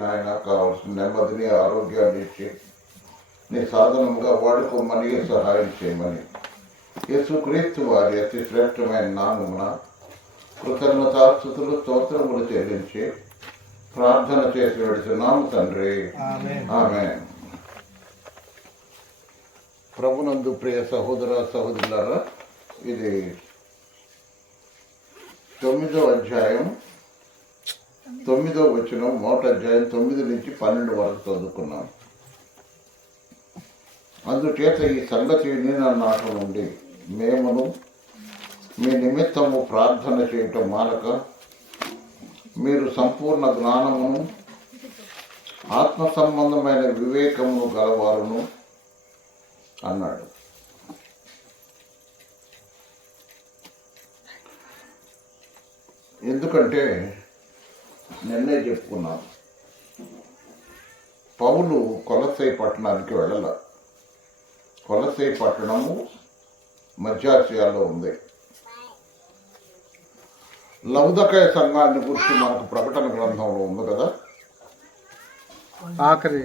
నాయన కావాల్సిన నెమ్మదిని ఆరోగ్యాన్ని ఇచ్చి నీ సాధనముగా వాడుకోమని సహాయం చేయమని యేసుక్రీస్తు వారి అతి శ్రేష్టమైన నామమున కృతజ్ఞతాస్తుతులు స్తోత్రములు చెల్లించి ప్రార్థన చేసి వెడుతున్నాము తండ్రి. ఆమేన్. ప్రభునందు ప్రియ సహోదర సహోదరులారా, ఇది 9వ అధ్యాయం 9వ వచనం, మొదటి అధ్యాయం 9 నుంచి 12 వరకు చదువుకున్నాం. అందుచేత ఈ సంగతి వినిన నాటి నుండి మేమును మీ నిమిత్తము ప్రార్థన చేయటం మానక మీరు సంపూర్ణ జ్ఞానమును ఆత్మ సంబంధమైన వివేకమును గలవారును అన్నాడు. ఎందుకంటే నిన్నే చెప్పుకున్నాను, పౌలు కొలసై పట్టణానికి వెళ్ళాల. కొలసై పట్టణము మధ్యాసియాలో ఉంది. లౌదకయ సంఘాన్ని గురించి మనకు ప్రకటన గ్రంథంలో ఉంది కదా, ఆఖరి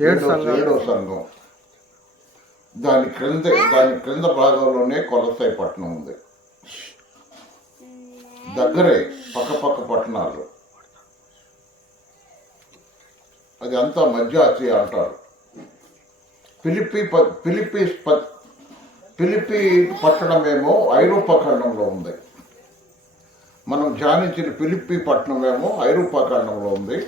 ఏడో సంఘం. దాని క్రింద భాగంలోనే కొలసై పట్టణం ఉంది. దగ్గరే పక్క పట్టణాలు. అది అంతా మధ్య ఆసియా అంటారు. ఫిలిప్పీ పట్టణమేమో ఐరోపా ఖండంలో ఉంది. మనం ధ్యానించిన ఫిలిప్పీ పట్టణమేమో ఐరోపా ఖండంలో ఉంది.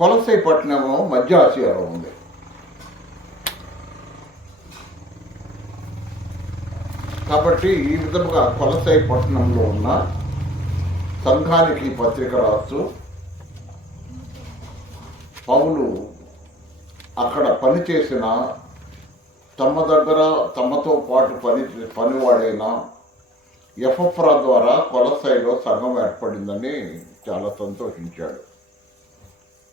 కొలసై పట్టణమేమో మధ్య ఆసియాలో ఉంది. కాబట్టి ఈ విధముగా కొలసై పట్టణంలో ఉన్న సంఘానికి పత్రిక రాస్తూ పౌలు అక్కడ పనిచేసిన తమ దగ్గర తమతో పాటు పనివాడైన ఎఫ్రా ద్వారా కొలసైలో సంఘం ఏర్పడిందని చాలా సంతోషించాడు.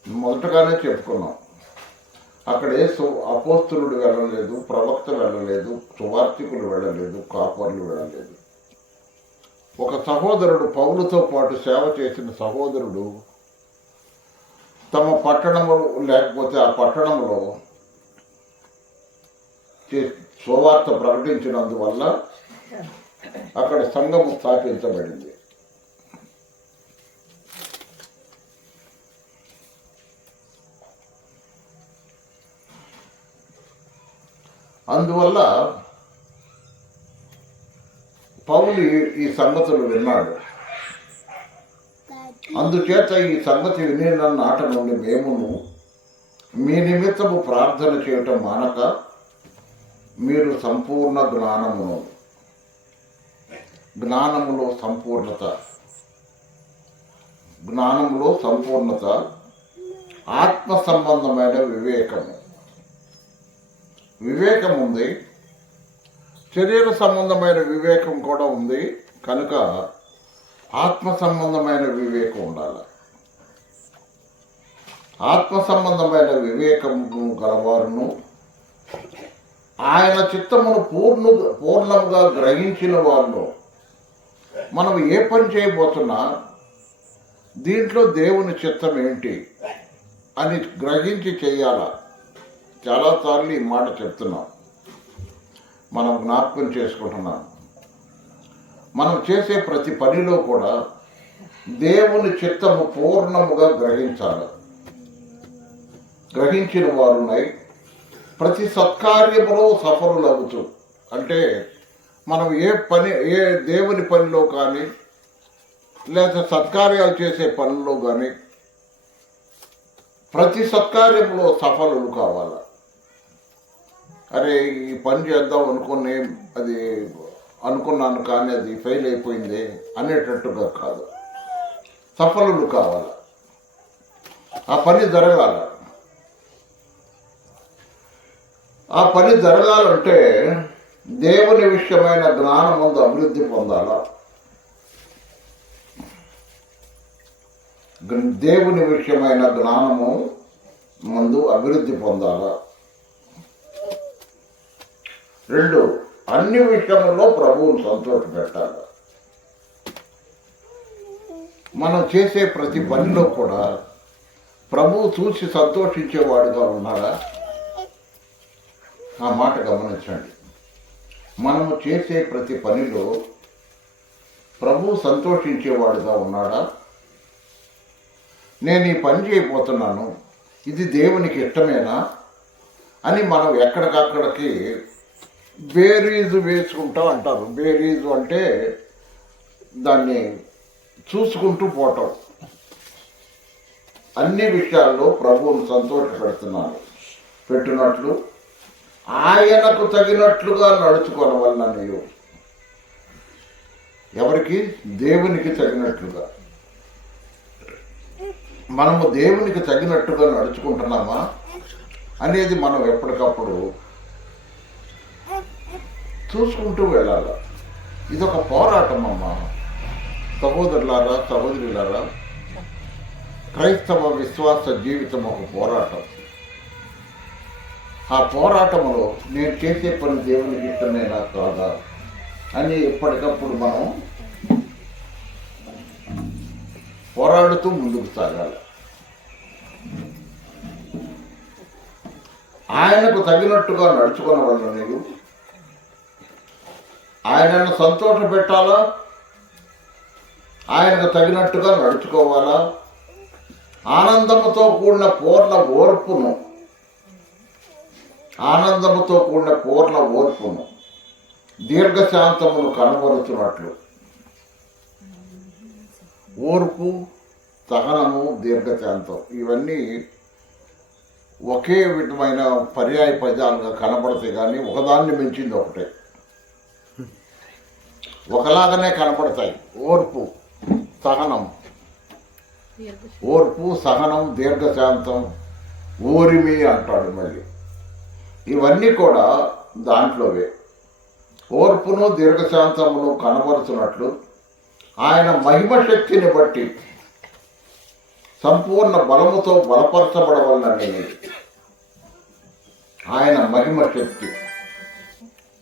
మొదటగానే చెప్పుకున్నాం, అక్కడ అపోస్తులుడు వెళ్ళలేదు, ప్రవక్త వెళ్ళలేదు, సువార్తికులు వెళ్ళలేదు, కాపర్లు వెళ్ళలేదు. ఒక సహోదరుడు, పౌలుతో పాటు సేవ చేసిన సహోదరుడు తమ పట్టణము లేకపోతే ఆ పట్టణంలో సువార్త ప్రకటించినందువల్ల అక్కడ సంఘము స్థాపించబడింది. అందువల్ల పౌలు ఈ సంగతులు విన్నాడు. అందుచేత ఈ సంగతి వినిన నాట నుండి మేమును మీ నిమిత్తము ప్రార్థన చేయటం మానక మీరు సంపూర్ణ జ్ఞానములో సంపూర్ణత, ఆత్మ సంబంధమైన వివేకం ఉంది, శరీర సంబంధమైన వివేకం కూడా ఉంది. కనుక ఆత్మ సంబంధమైన వివేకం ఉండాలి. ఆత్మ సంబంధమైన వివేకము గలవారును ఆయన చిత్తమును పూర్ణముగా గ్రహించిన వారును. మనం ఏ పని చేయబోతున్నా దీంట్లో దేవుని చిత్తం ఏంటి అని గ్రహించి చెయ్యాల. చాలాసార్లు ఈ మాట చెప్తున్నాం, మనం జ్ఞాపకం చేసుకుంటున్నాం. మనం చేసే ప్రతి పనిలో కూడా దేవుని చిత్తము పూర్ణముగా గ్రహించాలి. గ్రహించిన వారునై ప్రతి సత్కార్యములో సఫలులవుతూ, అంటే మనం ఏ దేవుని పనిలో కానీ లేదా సత్కార్యాలు చేసే పనుల్లో కానీ ప్రతి సత్కార్యంలో సఫలులు కావాలి. అరే ఈ పని చేద్దాం అనుకున్నాను కానీ అది ఫెయిల్ అయిపోయింది అనేటట్టుగా కాదు, సఫలులు కావాలి. ఆ పని జరగాలి. ఆ పని జరగాలంటే దేవుని విషయమైన జ్ఞానం ముందు అభివృద్ధి పొందాలా. దేవుని విషయమైన జ్ఞానము ముందు అభివృద్ధి పొందాలా. 2, అన్ని విషయముల్లో ప్రభువును సంతోషపెట్టాలి. మనం చేసే ప్రతి పనిలో కూడా ప్రభువు చూసి సంతోషించేవాడుగా ఉన్నాడా? ఆ మాట గమనించండి. మనము చేసే ప్రతి పనిలో ప్రభువు సంతోషించేవాడుగా ఉన్నాడా? నేను ఈ పని చేయబోతున్నాను, ఇది దేవునికి ఇష్టమేనా అని మనం ఎక్కడికక్కడికి బేరీజు వేసుకుంటా అంటారు. బేరీజు అంటే దాన్ని చూసుకుంటూ పోవటం. అన్ని విషయాల్లో ప్రభువును పెట్టినట్లు ఆయనకు తగినట్లుగా నడుచుకోవడం నీవు. ఎవరికి? దేవునికి తగినట్లుగా. మనము దేవునికి తగినట్టుగా నడుచుకుంటున్నామా అనేది మనం ఎప్పటికప్పుడు చూసుకుంటూ వెళ్ళాలి. ఇదొక పోరాటం అమ్మా. సహోదరులారా, సహోదరులారా, క్రైస్తవ విశ్వాస జీవితం ఒక పోరాటం. ఆ పోరాటంలో నేను చేసే పని దేవునికి ఇష్టమేనా కాదా అని ఎప్పటికప్పుడు మనం పోరాడుతూ ముందుకు సాగాలి. ఆయనకు తగినట్టుగా నడుచుకున్న వాళ్ళు నీవు ఆయనను సంతోష పెట్టాలా? ఆయనకు తగినట్టుగా నడుచుకోవాలా? ఆనందముతో కూడిన పూర్ణ ఓర్పును దీర్ఘశాంతమును కనబరుచున్నట్లు. ఓర్పు, సహనము, దీర్ఘశాంతం ఇవన్నీ ఒకే విధమైన పర్యాయ పదాలుగా కనబడతాయి, కానీ ఒకదాన్ని మించింది ఒకటే. ఒకలాగానే కనపడతాయి. ఓర్పు, సహనం, దీర్ఘశాంతం, ఓరిమి అంటాడు మళ్ళీ. ఇవన్నీ కూడా దాంట్లోవే. ఓర్పును దీర్ఘశాంతమును కనబరుచున్నట్లు ఆయన మహిమ శక్తిని బట్టి సంపూర్ణ బలముతో బలపరచబడవలనని. ఆయన మహిమ శక్తి.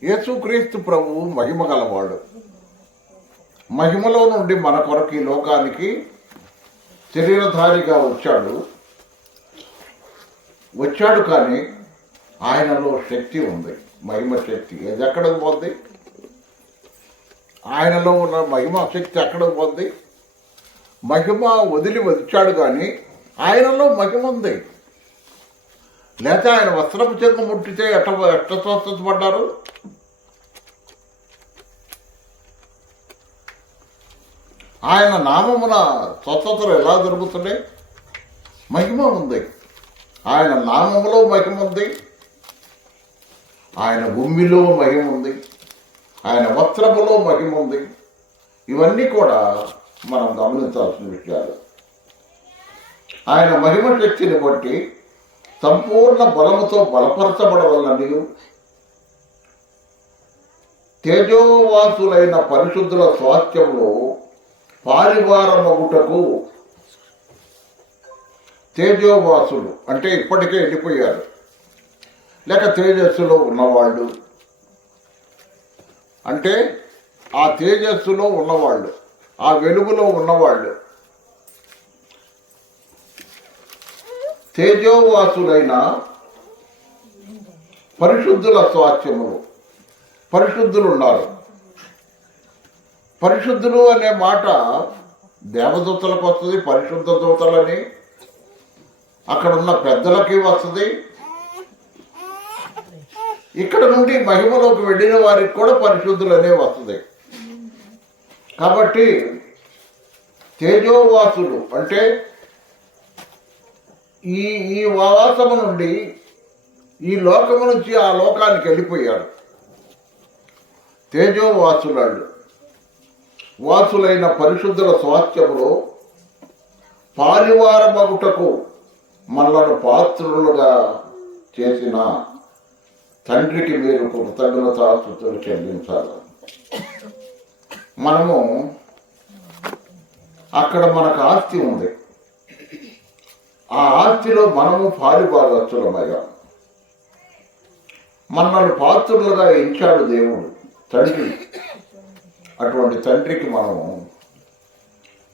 యేసుక్రీస్తు ప్రభువు మహిమ గలవాడు. మహిమలో నుండి మన కొరకు ఈ లోకానికి శరీరధారిగా వచ్చాడు. కానీ ఆయనలో శక్తి ఉంది, మహిమ శక్తి. అది ఎక్కడికి పోద్ది? ఆయనలో ఉన్న మహిమ శక్తి ఎక్కడికి పోద్ది? మహిమ వచ్చాడు కానీ ఆయనలో మహిమ ఉంది. లేక ఆయన వస్త్రపు చెంగు ముట్టితే ఎట్ట స్వస్థపడ్డారు? ఆయన నామమున స్వస్థతలు ఎలా జరుగుతున్నాయి? మహిమ ఉంది. ఆయన నామములో మహిమ ఉంది, ఆయన భూమిలో మహిమ ఉంది, ఆయన వస్త్రములో మహిమ ఉంది. ఇవన్నీ కూడా మనం గమనించాల్సిన విషయాలు. ఆయన మహిమ శక్తిని బట్టి సంపూర్ణ బలముతో బలపరచబడవలనని తేజోవాసులైన పరిశుద్ధుల స్వాస్థ్యంలో పారివారమగుటకు. తేజోవాసులు అంటే ఇప్పటికే వెళ్ళిపోయారు, లేక తేజస్సులో ఉన్నవాళ్ళు. అంటే ఆ తేజస్సులో ఉన్నవాళ్ళు, ఆ వెలుగులో ఉన్నవాళ్ళు. తేజోవాసులైన పరిశుద్ధుల స్వాస్థ్యములు. పరిశుద్ధులు ఉన్నారు. పరిశుద్ధులు అనే మాట దేవదూతలకు వస్తుంది, పరిశుద్ధ దూతలని అక్కడ ఉన్న పెద్దలకి వస్తుంది. ఇక్కడ నుండి మహిమలోకి వెళ్ళిన వారికి కూడా పరిశుద్ధులనే వస్తుంది. కాబట్టి తేజోవాసులు అంటే ఈ వాసము నుండి ఈ లోకము నుంచి ఆ లోకానికి వెళ్ళిపోయారు. వాసులైన పరిశుద్ధుల స్వాస్థ్యములో పారివారమగుటకు మనలను పాత్రులుగా చేసిన తండ్రికి మీరు కృతజ్ఞతాస్తుతులు చెల్లించాలి. మనము అక్కడ మనకు ఆస్తి ఉంది. ఆ ఆస్తిలో మనము పారిభాగస్తులమయ్యాం. మనల్ని పాత్రులుగా ఎంచాడు దేవుడు, తండ్రి. అటువంటి తండ్రికి మనము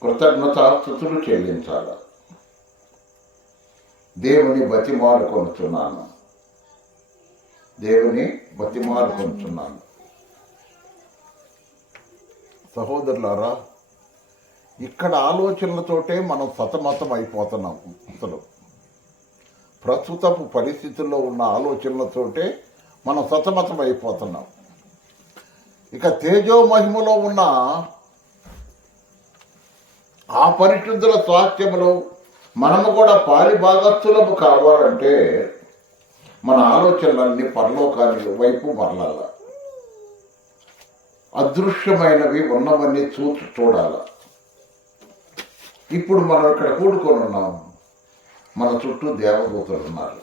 కృతజ్ఞతాస్తుతులు చెల్లించాలి. దేవుని బతిమాలుకొనుచున్నాను, దేవుని బతిమాలుకొనుచున్నాను. సహోదరులారా, ఇక్కడ ఆలోచనలతోటే మనం సతమతం అయిపోతున్నాం. అసలు ప్రస్తుతపు పరిస్థితుల్లో ఉన్న ఆలోచనలతోటే మనం సతమతం అయిపోతున్నాం. ఇక తేజో మహిమలో ఉన్న ఆ పరిశుద్ధుల స్వాస్థ్యములో మనము కూడా పాలి భాగస్థులము కావాలంటే మన ఆలోచనలన్నీ పరలోకానికి వైపు మరలాల. అదృశ్యమైనవి ఉన్నవన్నీ చూడాల. ఇప్పుడు మనం ఇక్కడ కూడుకొని ఉన్నాం, మన చుట్టూ దేవదూతలు ఉన్నారు.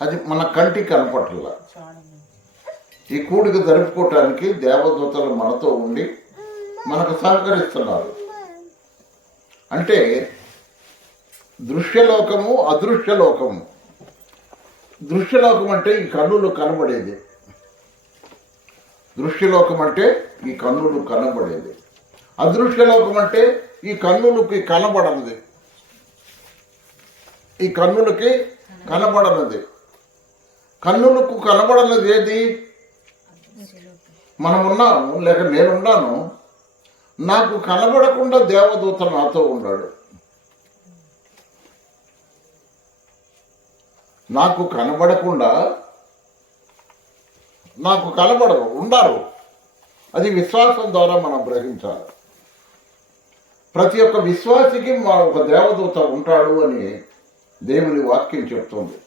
అది మన కంటికి కనపట్ల. ఈ కూడిక జరుపుకోవటానికి దేవదూతలు మనతో ఉండి మనకు సహకరిస్తున్నారు. అంటే దృశ్యలోకము, అదృశ్యలోకము. దృశ్యలోకం అంటే ఈ కన్నులు కనబడేది. దృశ్యలోకం అంటే ఈ కన్నులు కనబడేది. అదృశ్యలోకం అంటే ఈ కన్నులకి కనబడనిది. ఈ కన్నులకి కనబడనిది. కన్నులకు కనబడనిది ఏది? మనం ఉన్నాము, లేక నేనున్నాను. నాకు కనబడకుండా దేవదూత నాతో ఉన్నాడు. నాకు కనబడకుండా నాకు కనబడరు, ఉండారు. అది విశ్వాసం ద్వారా మనం గ్రహించాలి. ప్రతి ఒక్క విశ్వాసికి మా ఒక దేవదూత ఉంటాడు అని దేవుని వాక్యం చెప్తుంది.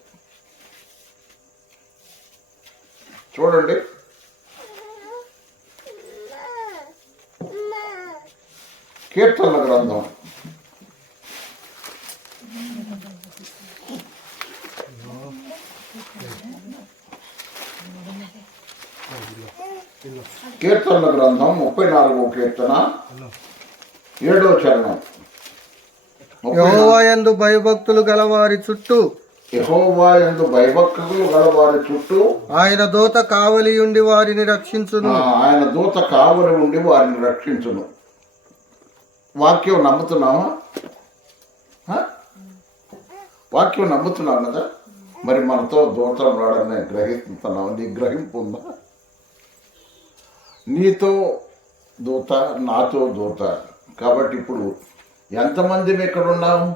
చూడండి, కీర్తనల గ్రంథం కీర్తనల గ్రంథం 34వ కీర్తన 7వ చరణం. యెహోవా యందు భయభక్తులు గలవారి చుట్టూ, యెహోవా యందు భయభక్తులు గలవారి చుట్టూ ఆయన దూత కావలి ఉండి వారిని రక్షించును. ఆయన దూత కావలి ఉండి వారిని రక్షించును. వాక్యం నమ్ముతున్నామా? వాక్యం నమ్ముతున్నాం కదా. మరి మనతో దూతలు రాడని గ్రహిస్తున్నాం. నీ గ్రహింపు ఉందా? నీతో దూత, నాతో దూత. కాబట్టి ఇప్పుడు ఎంతమంది ఇక్కడ ఉన్నాము?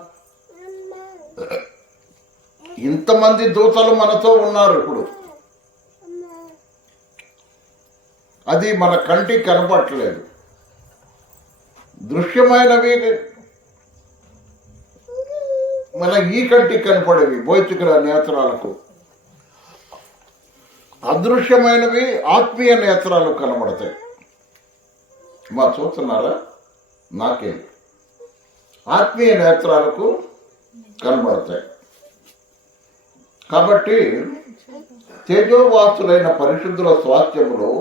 ఇంతమంది దూతలు మనతో ఉన్నారు. ఇప్పుడు అది మన కంటికి కనపడట్లేదు. దృశ్యమైనవి మన ఈ కంటికి కనపడేవి భౌతిక నేత్రాలకు. అదృశ్యమైనవి ఆత్మీయ నేత్రాలకు కనబడతాయి. మా చూస్తున్నారా? నాకేం ఆత్మీయ నేత్రాలకు కనబడతాయి. కాబట్టి తేజోవాసులైన పరిశుద్ధుల స్వాస్థ్యములో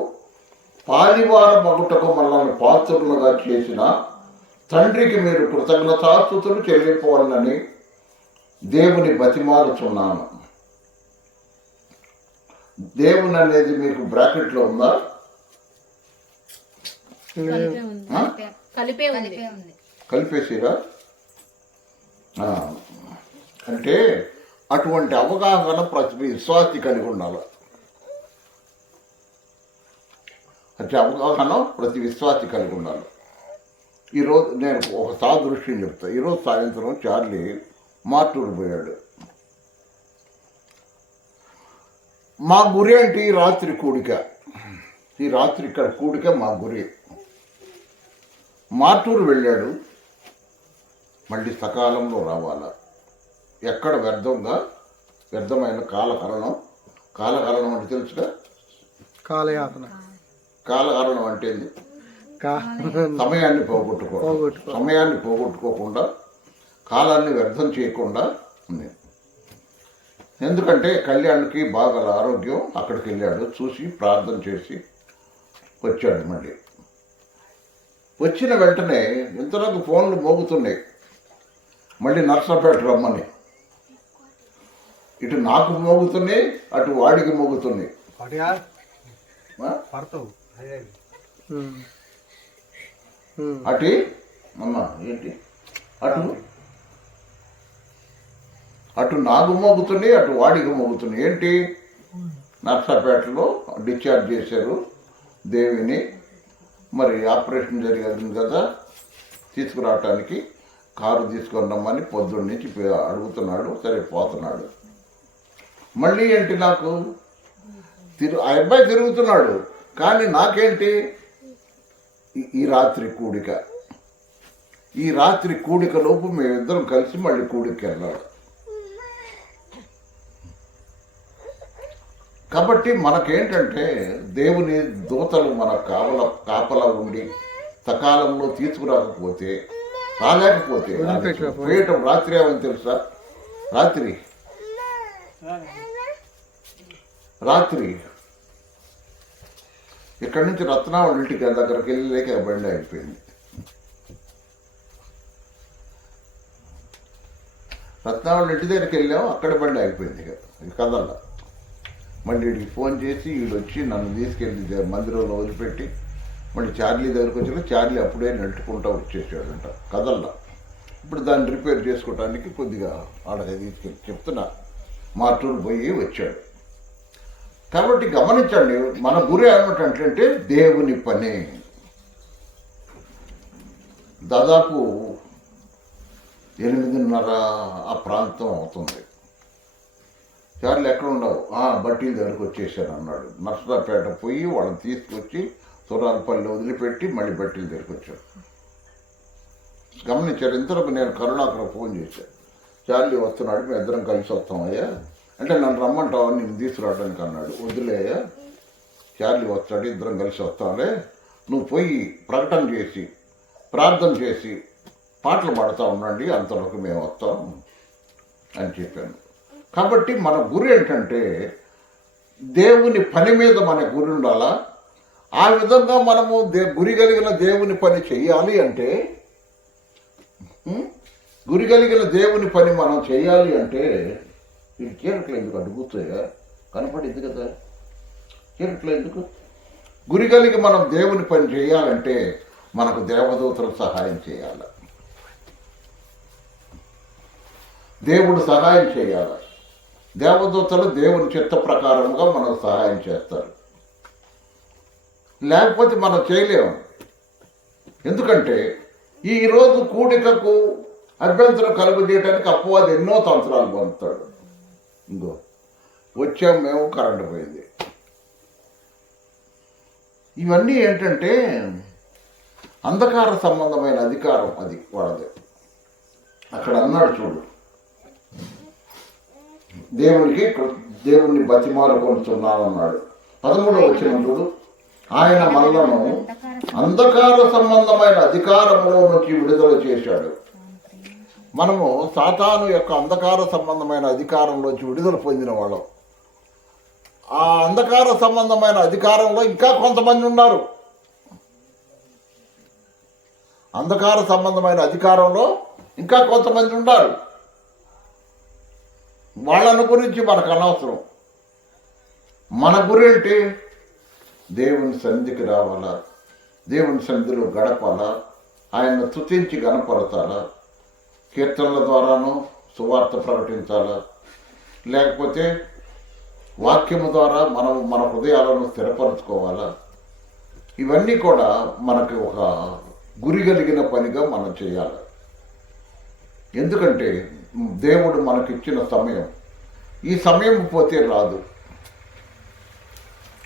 పాలివార మగుటకు మనల్ని పాత్రులుగా చేసిన తండ్రికి మీరు కృతజ్ఞతాస్తుతులు చెల్లింపవాలని దేవుని బతిమాలుచున్నాను. దేవుని అనేది మీకు బ్రాకెట్లో ఉందా? కలిపేసిరా? అంటే అటువంటి అవగాహన ప్రతి విశ్వాసి కలిగి ఉండాలి. అంటే అవగాహన ప్రతి విశ్వాసి కలిగి ఉండాలి. ఈరోజు నేను ఒక సాదృశ్యం చెప్తాను. ఈరోజు సాయంత్రం చార్లీ మార్టూరు పోయాడు. మా గురి అంటే ఈ రాత్రి కూడిక. ఈ రాత్రి ఇక్కడ కూడిక మా గురి. మార్టూరు వెళ్ళాడు, మళ్ళీ సకాలంలో రావాలా. ఎక్కడ వ్యర్థమైన కాలహరణం అంటే తెలుసుగా? కాలయాతన. కాలహరణం అంటే సమయాన్ని పోగొట్టుకోకుండా కాలాన్ని వ్యర్థం చేయకుండా ఉంది. ఎందుకంటే కళ్యాణ్కి బాగా ఆరోగ్యం. అక్కడికి వెళ్ళాడు, చూసి ప్రార్థన చేసి వచ్చాడు. మళ్ళీ వచ్చిన వెంటనే ఇంతలోకి ఫోన్లు మోగుతున్నాయి. మళ్ళీ నర్సరాపేట రమ్మని. ఇటు నాకు మోగుతున్నాయి, అటు వాడికి మోగుతున్నాయి. అటు అమ్మా ఏంటి అటు అటు నాకు మోగుతున్నాయి, అటు వాడికి మోగుతున్నాయి. ఏంటి నర్సాపేటలో డిశ్చార్జ్ చేశారు దేవిని. మరి ఆపరేషన్ జరిగింది కదా, తీసుకురావటానికి కారు తీసుకొని రమ్మని పొద్దున్న నుంచి అడుగుతున్నాడు. సరే పోతున్నాడు. మళ్ళీ ఏంటి నాకు ఆ అబ్బాయి తిరుగుతున్నాడు, కానీ నాకేంటి ఈ రాత్రి కూడిక. ఈ రాత్రి కూడిక లోపు మేమిద్దరం కలిసి మళ్ళీ కూడికి వెళ్ళాలి. కాబట్టి మనకేంటంటే దేవుని దూతలు మన కాపలా ఉండి సకాలంలో తీసుకురాకపోతే రాలేకపోతే పోయటం రాత్రి ఏమని తెలుసా? రాత్రి ఇక్కడి నుంచి రత్నావళి ఇంటికి దగ్గరికి వెళ్ళలేక బండి అయిపోయింది. రత్నావళి ఇంటి దగ్గరికి వెళ్ళాము, అక్కడ బండి అయిపోయింది. ఇక కదల్లా. మళ్ళీ వీడికి ఫోన్ చేసి వీడొచ్చి నన్ను తీసుకెళ్ళి మందిరంలో వదిలిపెట్టి మళ్ళీ చార్లీ దగ్గరికి వచ్చిన చార్లీ అప్పుడే నెట్టుకుంటూ వచ్చేసాడంట. కదల్లా. ఇప్పుడు దాన్ని రిపేర్ చేసుకోవడానికి కొద్దిగా ఆడగా తీసుకెళ్ళి చెప్తున్నా మార్టూరు పోయి వచ్చాడు. కాబట్టి గమనించండి, మన గురి ఏమిటంటే దేవుని పని. దాదాపు 8:30 ఆ ప్రాంతం అవుతుంది. చార్లు ఎక్కడ ఉండవు, బట్టీల దగ్గరకు వచ్చేసాను అన్నాడు. నర్సరాపేట పోయి వాళ్ళని తీసుకొచ్చి సురాలపల్లి వదిలిపెట్టి మళ్ళీ బట్టీల దగ్గరకు వచ్చాడు. గమనించారు. ఇంతవరకు నేను కరుణాకర్ ఫోన్ చేశాను, చార్లీ వస్తున్నాడు, మేము ఇద్దరం కలిసి వస్తామయ్యా అంటే, నన్ను రమ్మంటావా నేను తీసుకురావడానికి అన్నాడు. వదిలేయ్యా, చార్లీ వస్తాడు, ఇద్దరం కలిసి వస్తాంలే, నువ్వు పోయి ప్రకటన చేసి ప్రార్థన చేసి పాటలు పాడుతూ ఉండండి, అంతలోకి మేము వస్తాం అని చెప్పాను. కాబట్టి మన గురి ఏంటంటే దేవుని పని మీద మన గురి ఉండాలా. ఆ విధంగా మనము గురి కలిగిన దేవుని పని చెయ్యాలి అంటే, గురి కలిగిన దేవుని పని మనం చెయ్యాలి అంటే, ఇది చీరట్లు ఎందుకు అడుగుతాయా? కనపడింది కదా, చీరట్లు ఎందుకు? గురి కలిగి మనం దేవుని పని చేయాలంటే మనకు దేవదూతలు సహాయం చేయాలి, దేవుడు సహాయం చేయాలి. దేవదూతలు దేవుని చిత్త ప్రకారంగా మనకు సహాయం చేస్తారు. లేకపోతే మనం చేయలేము. ఎందుకంటే ఈరోజు కూడికకు అభ్యంతరం కలుగజేయడానికి అపవాది ఎన్నో తంత్రాలు పొందుతాడు. ఇంకో వచ్చాం మేము, కరెంటు పోయింది. ఇవన్నీ ఏంటంటే అంధకార సంబంధమైన అధికారం అది వాళ్ళది. అక్కడ అన్నాడు చూడు, దేవుణ్ణి బతిమాలు కొనుతున్నాను అన్నాడు. 13వ వచనం చూడు, ఆయన మనలను అంధకార సంబంధమైన అధికారంలో నుంచి విడుదల చేశాడు. మనము సాతాను యొక్క అంధకార సంబంధమైన అధికారంలోంచి విడుదల పొందిన వాళ్ళం. ఆ అంధకార సంబంధమైన అధికారంలో ఇంకా కొంతమంది ఉన్నారు. అంధకార సంబంధమైన అధికారంలో ఇంకా కొంతమంది ఉన్నారు. వాళ్ళని గురించి మనకు అనవసరం. మన గురేంటి? దేవుని సన్నిధికి రావాలా, దేవుని సన్నిధిలో గడపాలా, ఆయన్ని స్తుతించి గణపరచాలా, కీర్తనల ద్వారాను సువార్త ప్రకటించాలా, లేకపోతే వాక్యము ద్వారా మనం మన హృదయాలను స్థిరపరచుకోవాలా. ఇవన్నీ కూడా మనకి ఒక గురి కలిగిన పనిగా మనం చేయాలి. ఎందుకంటే దేవుడు మనకిచ్చిన సమయం, ఈ సమయం పోతే రాదు.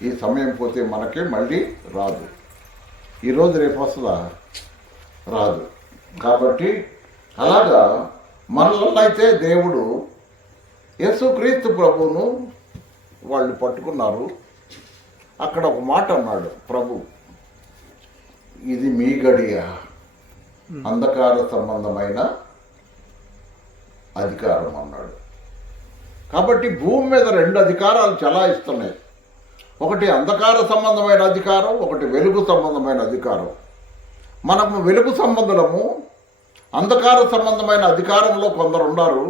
ఈ సమయం పోతే మనకి మళ్ళీ రాదు. ఈరోజు రేపు వస్తుందా? రాదు. కాబట్టి అలాగా మనల్ని అయితే దేవుడు యేసుక్రీస్తు ప్రభువును వాళ్ళు పట్టుకున్నారు. అక్కడ ఒక మాట అన్నాడు ప్రభు, ఇది మీ గడియ, అంధకార సంబంధమైన అధికారం అన్నాడు. కాబట్టి భూమి మీద 2 అధికారాలు చలాయిస్తున్నాయి. ఒకటి అంధకార సంబంధమైన అధికారం, ఒకటి వెలుగు సంబంధమైన అధికారం. మనము వెలుగు సంబంధులము. అంధకార సంబంధమైన అధికారంలో కొందరు ఉన్నారు,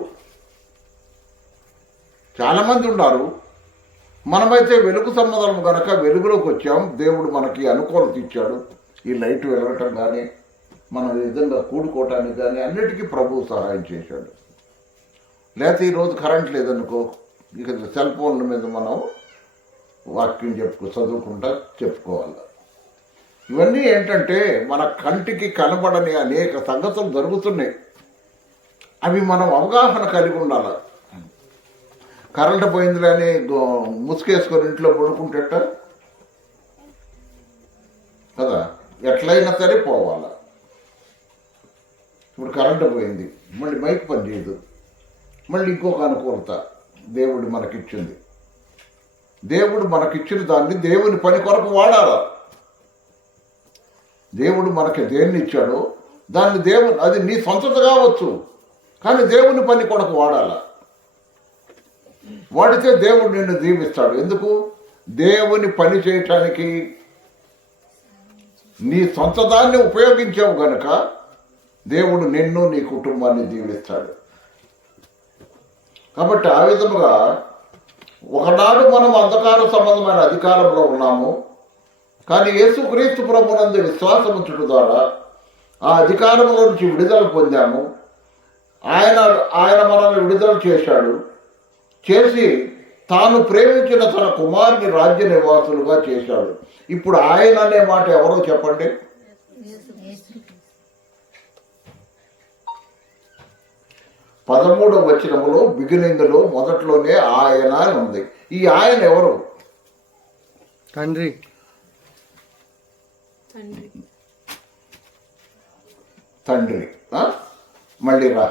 చాలామంది ఉన్నారు. మనమైతే వెలుగు సంబంధం కనుక వెలుగులోకి వచ్చాం. దేవుడు మనకి అనుకూలత ఇచ్చాడు. ఈ లైట్ వెలగటం కానీ మనం ఏదైనా కూడుకోవటానికి కానీ అన్నిటికీ ప్రభువు సహాయం చేశాడు. లేకపోతే ఈరోజు కరెంట్ లేదనుకో, ఇక సెల్ ఫోన్ల మీద మనం వాక్యం చదువుకుంటా చెప్పుకోవాలి. ఇవన్నీ ఏంటంటే మన కంటికి కనబడని అనేక సంగతులు జరుగుతున్నాయి. అవి మనం అవగాహన కలిగి ఉండాలి. కరెంటు పోయిందిలే అని ముసుకేసుకొని ఇంట్లో పడుకుంటేట కదా, ఎట్లయినా సరే పోవాలి. ఇప్పుడు కరెంటు పోయింది, మళ్ళీ మైక్ పని చేయదు, మళ్ళీ ఇంకొక అనుకూలత దేవుడు మనకిచ్చింది. దేవుడు మనకిచ్చిన దాన్ని దేవుని పని కొరకు వాడాలి. దేవుడు మనకి దేన్ని ఇచ్చాడో దాన్ని దేవుడు, అది నీ సొంతత కావచ్చు, కానీ దేవుని పని కొరకు వాడాలి. వాడితే దేవుడు నిన్ను దీవిస్తాడు. ఎందుకు? దేవుని పని చేయటానికి నీ సొంత దాన్ని ఉపయోగించావు గనక దేవుడు నిన్ను నీ కుటుంబాన్ని దీవిస్తాడు. కాబట్టి ఆ విధముగా ఒకనాడు మనం అంధకార సంబంధమైన అధికారంలో ఉన్నాము, కానీ యేసుక్రీస్తు ప్రభునందు విశ్వాసం ఉంచడం ద్వారా ఆ అధికారంలో నుంచి విడుదల పొందాము. ఆయన మనల్ని విడుదల చేశాడు. చేసి తాను ప్రేమించిన తన కుమారుని రాజ్య నివాసులుగా చేశాడు. ఇప్పుడు ఆయన అనే మాట ఎవరో చెప్పండి? 13వ వచనములో బిగినింగ్లో మొదట్లోనే ఆయన ఉంది. ఈ ఆయన ఎవరు? తండ్రి. తండ్రి. మళ్ళీ రా.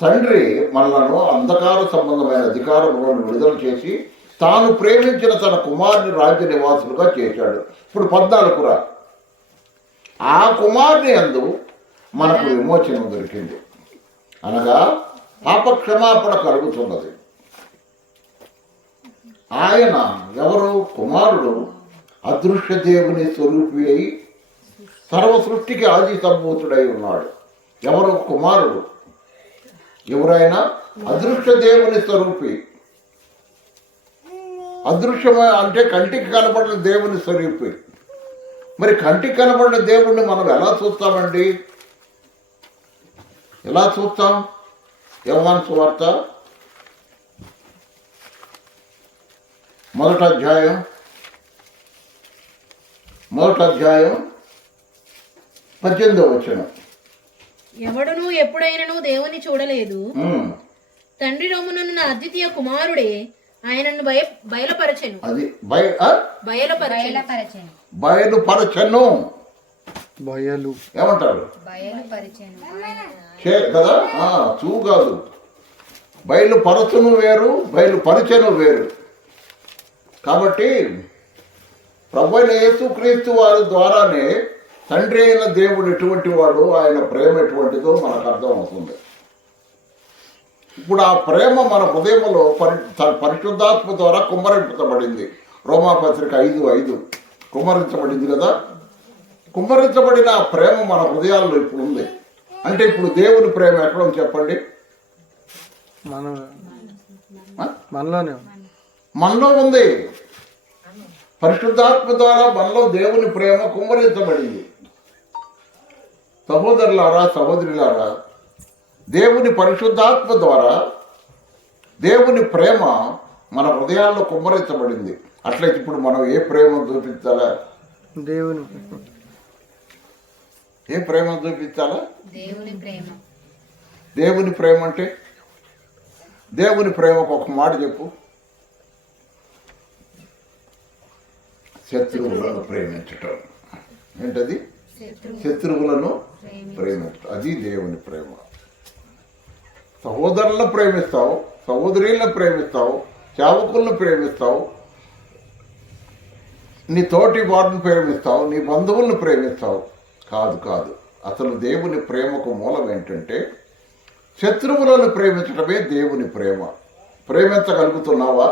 తండ్రి మనలను అంధకార సంబంధమైన అధికారంలో విడుదల చేసి తాను ప్రేమించిన తన కుమారుని రాజ్య నివాసులుగా చేశాడు. ఇప్పుడు 14కు రా. ఆ కుమారుని యందు మనకు విమోచనం దొరికింది, అనగా పాప క్షమాపణ కలుగుతున్నది. ఆయన ఎవరు? కుమారుడు అదృశ్య దేవుని స్వరూపి అయి సర్వ సృష్టికి ఆది సంభూతుడై ఉన్నాడు. ఎవరు? కుమారుడు. ఎవరైనా అదృశ్య దేవుని స్వరూపి. అదృశ్యమే అంటే కంటికి కనబడిన దేవుని స్వరూపి. మరి కంటికి కనబడిన దేవుణ్ణి మనం ఎలా చూస్తామండి? ఎలా చూస్తాం? యోహాను సువార్త 1వ అధ్యాయం 18వ వచనం. ఎవడును ఎప్పుడైనను దేవుని చూడలేదు, తండ్రి రొమ్మునున్న అద్వితీయ కుమారుడే ఆయనను బయలుపరచెను. అది బయలుపరచెను. ఏమంటారు? కదా, చూ కాదు. బయలుపరచును వేరు, బయలుపరచెను వేరు. కాబట్టి ప్రభు అయిన యేసుక్రీస్తు వారి ద్వారానే తండ్రి అయిన దేవుడు ఎటువంటి వాడు, ఆయన ప్రేమ ఎటువంటిదో మనకు అర్థం అవుతుంది. ఇప్పుడు ఆ ప్రేమ మన హృదయంలో పరిశుద్ధాత్మ ద్వారా కుమ్మరించబడింది. రోమాపత్రిక 5:5 కుమ్మరించబడింది కదా. కుమ్మరించబడిన ఆ ప్రేమ మన హృదయాల్లో ఇప్పుడు ఉంది. అంటే ఇప్పుడు దేవుని ప్రేమ ఎక్కడ ఉంది చెప్పండి? మనలో ఉంది. పరిశుద్ధాత్మ ద్వారా మనలో దేవుని ప్రేమ కుమ్మరించబడింది. సహోదరులారా, సహోదరులారా, దేవుని పరిశుద్ధాత్మ ద్వారా దేవుని ప్రేమ మన హృదయాల్లో కుమ్మరించబడింది. అట్లయితే ఇప్పుడు మనం ఏ ప్రేమ చూపించాలా? ఏ ప్రేమ చూపించాలా? దేవుని ప్రేమ అంటే దేవుని ప్రేమకు ఒక మాట చెప్పు. శత్రువులను ప్రేమించటం. ఏంటది? శత్రువులను ప్రేమించటం. అది దేవుని ప్రేమ. సహోదరులను ప్రేమిస్తావు, సహోదరులను ప్రేమిస్తావు, సేవకులను ప్రేమిస్తావు, నీ తోటి వారిని ప్రేమిస్తావు, నీ బంధువులను ప్రేమిస్తావు. కాదు. అసలు దేవుని ప్రేమకు మూలం ఏంటంటే శత్రువులను ప్రేమించడమే దేవుని ప్రేమ. ప్రేమించగలుగుతున్నావా?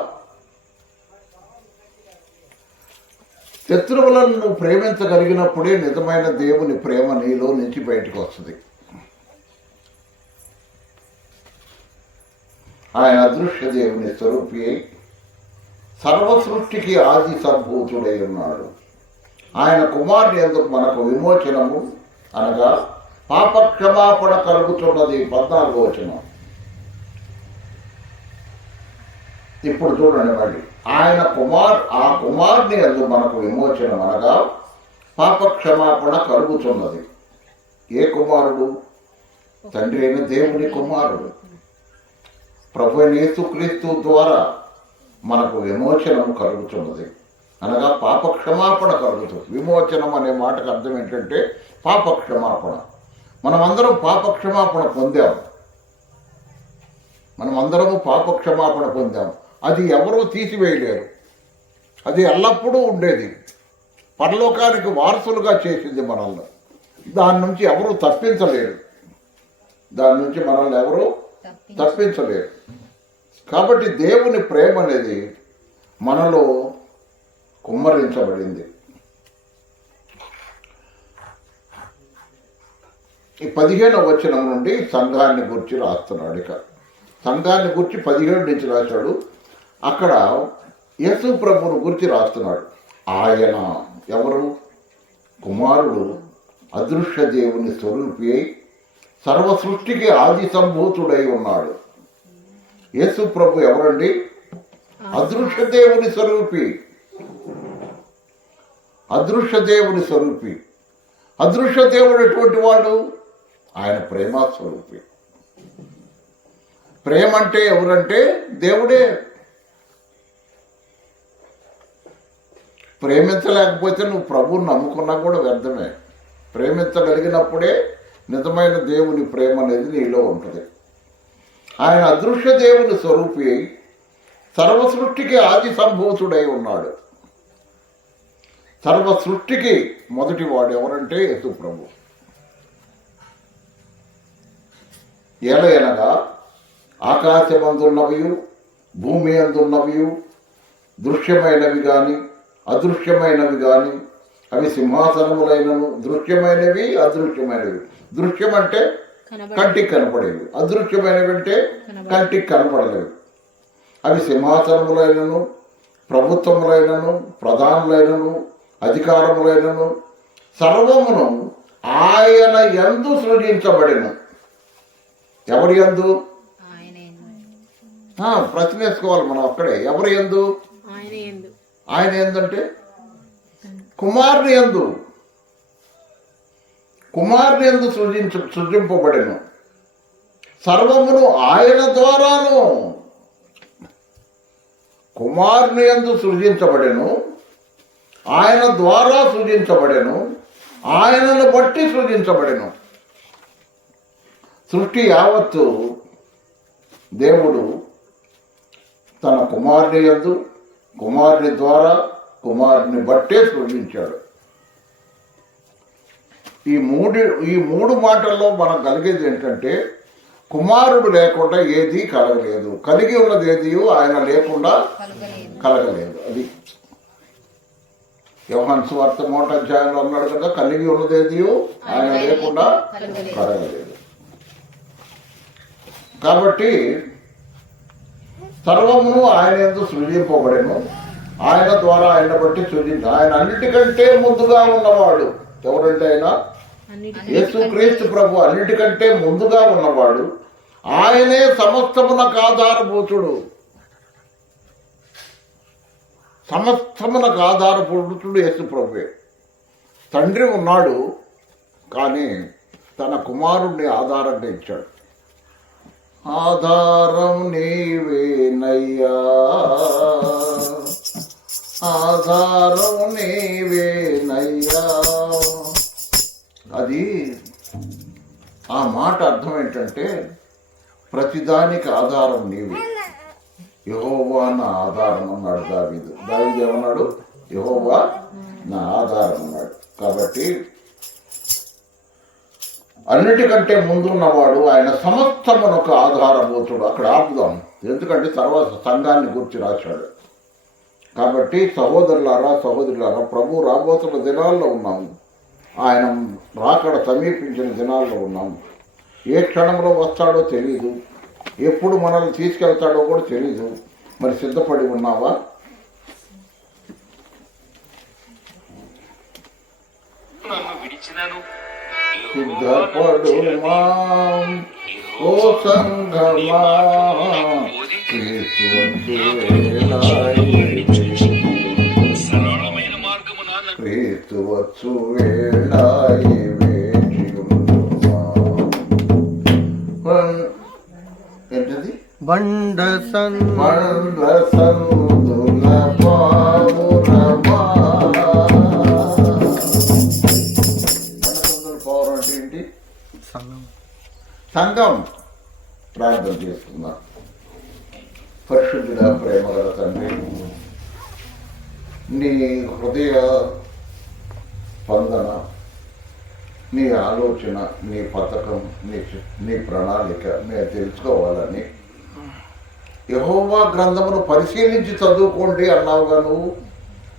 శత్రువులను నువ్వు ప్రేమించగలిగినప్పుడే నిజమైన దేవుని ప్రేమ నీలో నుంచి బయటకు వస్తుంది. ఆయన అదృశ్య దేవుని స్వరూపి అయి సర్వ సృష్టికి ఆది సంభూతుడై ఉన్నాడు. ఆయన కుమారుని యందు మనకు విమోచనము, అనగా పాప క్షమాపణ కలుగుతున్నది. 14వ వచనం. ఇప్పుడు చూడండి మళ్ళీ, ఆ కుమారుని యందు మనకు విమోచనం అనగా పాప క్షమాపణ కలుగుతున్నది. ఏ కుమారుడు? తండ్రి అయిన దేవుని కుమారుడు. ప్రభు అయిన యేసుక్రీస్తు ద్వారా మనకు విమోచనం కలుగుతున్నది అనగా పాప క్షమాపణ కలుగుతుంది. విమోచనం అనే మాటకు అర్థం ఏంటంటే పాప క్షమాపణ. మనమందరం పాప క్షమాపణ పొందాం. మనమందరము పాప క్షమాపణ పొందాం. అది ఎవరూ తీసివేయలేరు. అది ఎల్లప్పుడూ ఉండేది. పరలోకానికి వారసులుగా చేసింది మనల్ని. దాని నుంచి ఎవరు తప్పించలేరు. దాని నుంచి మనల్ని ఎవరు తప్పించలేరు. కాబట్టి దేవుని ప్రేమ అనేది మనలో కుమ్మరించబడింది. ఈ 15వ వచనం నుండి సంఘాన్ని గురించి రాస్తున్నాడు. ఇక సంఘాన్ని గురించి 17 నుంచి రాశాడు. అక్కడ యేసు ప్రభువును గురించి రాస్తున్నాడు. ఆయన ఎవరు? కుమారుడు, అదృశ్య దేవుని స్వరూపి అయి సర్వ సృష్టికి ఆది సంభూతుడై ఉన్నాడు. యేసు ప్రభు ఎవరండి? అదృశ్య దేవుని స్వరూపి. అదృశ్య దేవుని స్వరూపి. అదృశ్య దేవుడు ఎటువంటి వాడు? ఆయన ప్రేమ స్వరూపి. ప్రేమ అంటే ఎవరంటే దేవుడే. ప్రేమించలేకపోతే నువ్వు ప్రభువుని నమ్ముకున్నా కూడా వ్యర్థమే. ప్రేమించగలిగినప్పుడే నిజమైన దేవుని ప్రేమ అనేది నీలో ఉంటుంది. ఆయన అదృశ్య దేవుని స్వరూపి సర్వ సృష్టికి ఆది సంభూతుడై ఉన్నాడు. సర్వ సృష్టికి మొదటి వాడు ఎవరంటే యేసు ప్రభు. ఎలయనగా ఆకాశమందున్నవి, భూమి అందున్నవి, దృశ్యమైనవి కానీ అదృశ్యమైనవి కానీ, అవి సింహాసనములైనను, దృశ్యమైనవి అదృశ్యమైనవి. దృశ్యం అంటే కంటికి కనపడేవి, అదృశ్యమైనవి అంటే కంటికి కనపడలేవి. అవి సింహాసనములైనను, ప్రభుత్వములైనను, ప్రధానులైనను, అధికారములైనను సర్వమును ఆయన యందు సృజించబడెను. ఎవరి యందు? ప్రశ్న వేసుకోవాలి మనం అక్కడే. ఎవరి యందు? ఆయన ఏందంటే కుమారుని యందు. కుమారుని యందు సృజింపబడెను. సర్వమును ఆయన ద్వారాను. కుమారుని యందు సృజించబడెను, ఆయన ద్వారా సృజించబడెను, ఆయనను బట్టి సృజించబడెను. సృష్టి యావత్తు దేవుడు తన కుమారుని యందు, కుమారుని ద్వారా, కుమారుని బట్టే సృజించాడు. ఈ మూడు మాటల్లో మనం కలిగేది ఏంటంటే కుమారుడు లేకుండా ఏది కలగలేదు. కలిగి ఉన్నది ఏది ఆయన లేకుండా కలగలేదు. అది యోహాను సువార్త 1వ అధ్యాయంలో అన్నాడు కదా, కలిగి ఉన్నది ఏది ఆయన లేకుండా కలగలేదు. కాబట్టి సర్వమును ఆయన యందు సృజింపబడెను, ఆయన ద్వారా ఆయన బట్టి సృజించు. ఆయన అన్నిటికంటే ముందుగా ఉన్నవాడు. ఎవరంటే ఆయన? యేసుక్రీస్తు ప్రభు అన్నిటికంటే ముందుగా ఉన్నవాడు. ఆయనే సమస్తమునకు ఆధారభూతుడు. సమస్తమునకు ఆధారభూతుడు యేసు ప్రభువే. తండ్రి ఉన్నాడు, కానీ తన కుమారుణ్ణి ఆధారంగా ఇచ్చాడు. ఆధారం నీవేనయ్యా, ఆధారం నీవేనయ్యా. అది ఆ మాట అర్థం ఏంటంటే ప్రతిదానికి ఆధారం నీవే. యెహోవా నా ఆధారం అన్నాడు దావీదు. దావీదు ఏమన్నాడు? యెహోవా నా ఆధారం అన్నాడు. కాబట్టి అన్నిటికంటే ముందున్నవాడు ఆయన, సమస్తమునకు ఆధారభూతుడు. అక్కడ ఆపుదాం, ఎందుకంటే తర్వాత సంఘాన్ని గురించి రాశాడు. కాబట్టి సహోదరులారా, ప్రభు రాబోతున్న దినాల్లో ఉన్నాము. ఆయన రాకడ సమీపించిన దినాల్లో ఉన్నాము. ఏ క్షణంలో వస్తాడో తెలీదు, ఎప్పుడు మనల్ని తీసుకెళ్తాడో కూడా తెలీదు. మరి సిద్ధపడి ఉన్నావా? నన్ను విడిచినను సిద్ధపడుమా ఓ సంఘమా క్రీస్తు వచ్చు వేళ క్రీస్తు వచ్చు వేళ ఏంటది బండ సన్ బండ్ల సందుల పావురమా. పౌరం అంటే ఏంటి? సంఘం. సంఘం. ప్రార్థన చేసుకుందాం. పరిశుద్ధుడ ప్రేమ గల తండ్రి, నీ హృదయ స్పందన, నీ ఆలోచన, నీ పథకం, నీ ప్రణాళిక మేము తెలుసుకోవాలని యెహోవా గ్రంథమును పరిశీలించి చదువుకోండి అన్నావుగా నువ్వు.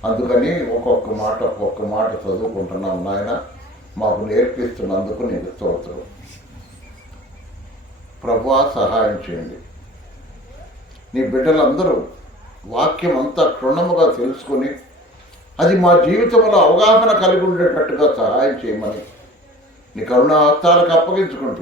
అందుకని ఒక్కొక్క మాట చదువుకుంటున్నాం నాయన. మాకు నేర్పిస్తున్నందుకు నీకు స్తోత్రం. ప్రభువా సహాయం చేయండి. నీ బిడ్డలందరూ వాక్యం అంతా క్షుణ్ణముగా తెలుసుకొని అది మా జీవితంలో అవగాహన కలిగి ఉండేటట్టుగా సహాయం చేయమని నీ కరుణా హస్తాలకు అప్పగించుకుంటూ